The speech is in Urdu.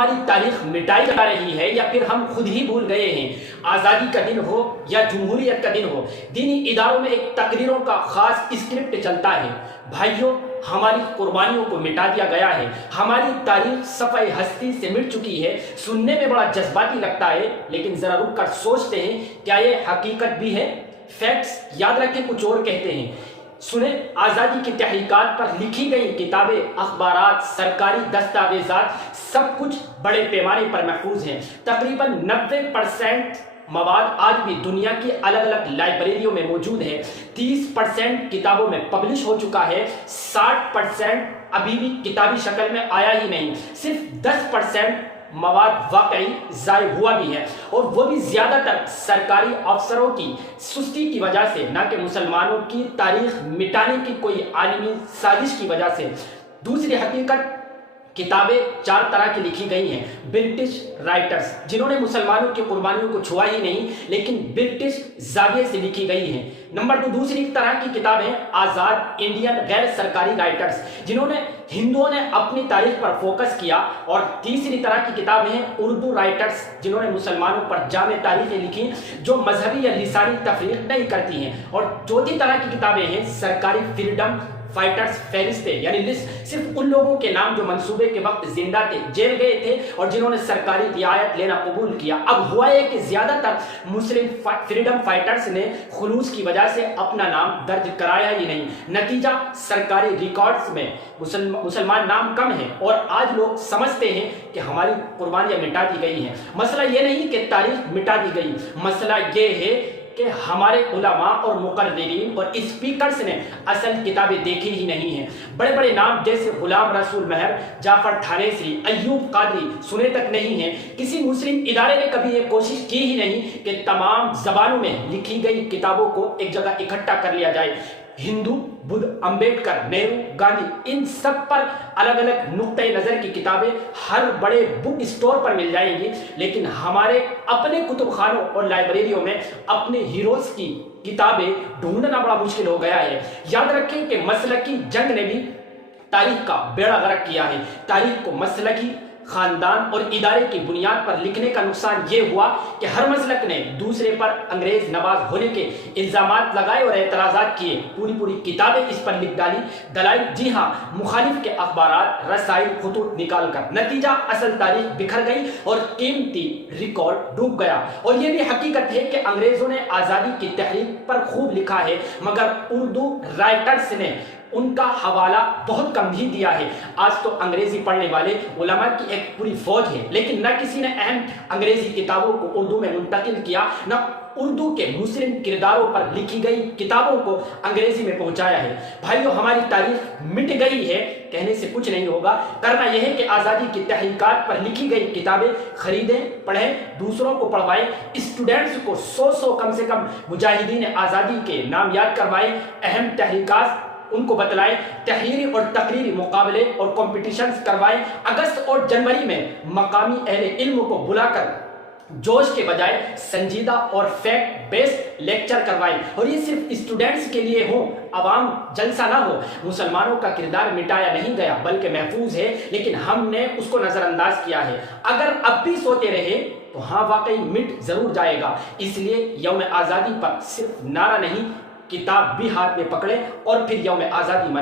ہماری تاریخ مٹائی جا رہی ہے یا پھر ہم خود ہی بھول گئے ہیں؟ آزادی کا دن ہو یا جمہوریت کا دن ہو، دینی اداروں میں ایک تقریروں کا خاص اسکرپٹ چلتا ہے۔ بھائیوں، ہماری قربانیوں کو مٹا دیا گیا ہے، ہماری تاریخ صفحہ ہستی سے مٹ چکی ہے۔ سننے میں بڑا جذباتی لگتا ہے، لیکن ذرا رک کر سوچتے ہیں، کیا یہ حقیقت بھی ہے؟ فیکٹس یاد رکھیں، کچھ اور کہتے ہیں۔ سنیں، آزادی کی تحریکات پر لکھی گئی کتابیں، اخبارات، سرکاری دستاویزات، سب کچھ بڑے پیمانے پر محفوظ ہیں۔ تقریباً 90% مواد آج بھی دنیا کی الگ الگ لائبریریوں میں موجود ہے۔ 30% کتابوں میں پبلش ہو چکا ہے، 60% ابھی بھی کتابی شکل میں آیا ہی نہیں، صرف 10% مواد واقعی ضائع ہوا بھی ہے، اور وہ بھی زیادہ تر سرکاری افسروں کی سستی کی وجہ سے، نہ کہ مسلمانوں کی تاریخ مٹانے کی کوئی عالمی سازش کی وجہ سے۔ دوسری حقیقت، کتابیں 4 طرح کی لکھی گئی ہیں۔ برٹش رائٹرز، جنہوں نے مسلمانوں کی قربانیوں کو چھوا ہی نہیں، لیکن برٹش زاویے سے لکھی گئی ہیں۔ نمبر 2، دوسری طرح کی کتاب ہے آزاد انڈین غیر سرکاری رائٹرز، جنہوں نے ہندوؤں نے اپنی تاریخ پر فوکس کیا۔ اور تیسری طرح کی کتابیں ہیں اردو رائٹرز، جنہوں نے مسلمانوں پر جامع تاریخیں لکھی جو مذہبی یا لسانی تفریق نہیں کرتی ہیں۔ اور چوتھی طرح کی کتابیں ہیں سرکاری فریڈم فائٹرز، فہرستیں، یعنی لسٹ، صرف ان لوگوں کے نام جو منصوبے کے وقت زندہ تھے، جیل گئے تھے اور جنہوں نے سرکاری رعایت لینا قبول کیا۔ اب ہوا ہے کہ زیادہ تر مسلم فریڈم فائٹرز نے خلوص کی وجہ سے اپنا نام درج کرایا ہی نہیں۔ نتیجہ، سرکاری ریکارڈز میں مسلمان نام کم ہیں، اور آج لوگ سمجھتے ہیں کہ ہماری قربانیاں مٹا دی گئی ہیں۔ مسئلہ یہ نہیں کہ تاریخ مٹا دی گئی، مسئلہ یہ ہے کہ ہمارے علماء اور مقررین اور اسپیکرز نے اصل کتابیں دیکھی ہی نہیں ہیں۔ بڑے بڑے نام جیسے غلام رسول مہر، جعفر تھانیسری، ایوب قادری سنے تک نہیں ہیں۔ کسی مسلم ادارے نے کبھی یہ کوشش کی ہی نہیں کہ تمام زبانوں میں لکھی گئی کتابوں کو ایک جگہ اکٹھا کر لیا جائے۔ ہندو، بدھ، امبیڈکر، نہرو، گاندھی، ان سب پر الگ الگ نقطۂ نظر کی کتابیں ہر بڑے بک اسٹور پر مل جائیں گی، لیکن ہمارے اپنے کتب خانوں اور لائبریریوں میں اپنے ہیروز کی کتابیں ڈھونڈنا بڑا مشکل ہو گیا ہے۔ یاد رکھیں کہ مسلکی جنگ نے بھی تاریخ کا بیڑا غرق کیا ہے۔ تاریخ کو مسلکی، خاندان اور ادارے کی بنیاد پر لکھنے کا نقصان یہ ہوا کہ ہر مسلک نے دوسرے پر انگریز نواز ہونے کے الزامات لگائے اور اعتراضات کیے، پوری کتابیں اس پر لکھ ڈالی۔ دلائل، جی ہاں، مخالف کے اخبارات، رسائل، خطوط نکال کر۔ نتیجہ، اصل تاریخ بکھر گئی اور قیمتی ریکارڈ ڈوب گیا۔ اور یہ بھی حقیقت ہے کہ انگریزوں نے آزادی کی تحریک پر خوب لکھا ہے، مگر اردو رائٹرز نے ان کا حوالہ بہت کم ہی دیا ہے۔ آج تو انگریزی پڑھنے والے علماء کی ایک پوری فوج ہے، لیکن نہ کسی نے اہم انگریزی کتابوں کو اردو میں منتقل کیا، نہ اردو کے مسلم کرداروں پر لکھی گئی کتابوں کو انگریزی میں پہنچایا ہے۔ بھائیو، ہماری تاریخ مٹ گئی ہے کہنے سے کچھ نہیں ہوگا۔ کرنا یہ ہے کہ آزادی کی تحریکات پر لکھی گئی کتابیں خریدیں، پڑھیں، دوسروں کو پڑھوائیں، اسٹوڈنٹس کو 100 کم سے کم مجاہدین آزادی کے نام یاد کروائیں، اہم تحریکات ان کو بتلائیں، تحریری اور تقریری مقابلے اور کمپٹیشنز کروائیں۔ اگست اور جنوری میں مقامی اہل علم کو بلا کر جوش کے بجائے سنجیدہ اور فیکٹ بیسڈ لیکچر کروائیں، اور یہ صرف اسٹوڈنٹس کے لیے ہو، عوام جلسہ نہ ہو۔ مسلمانوں کا کردار مٹایا نہیں گیا بلکہ محفوظ ہے، لیکن ہم نے اس کو نظر انداز کیا ہے۔ اگر اب بھی سوتے رہے تو ہاں، واقعی مٹ ضرور جائے گا۔ اس لیے یوم آزادی پر صرف نعرہ نہیں، کتاب بھی ہاتھ میں پکڑے اور پھر یوم آزادی منائیں۔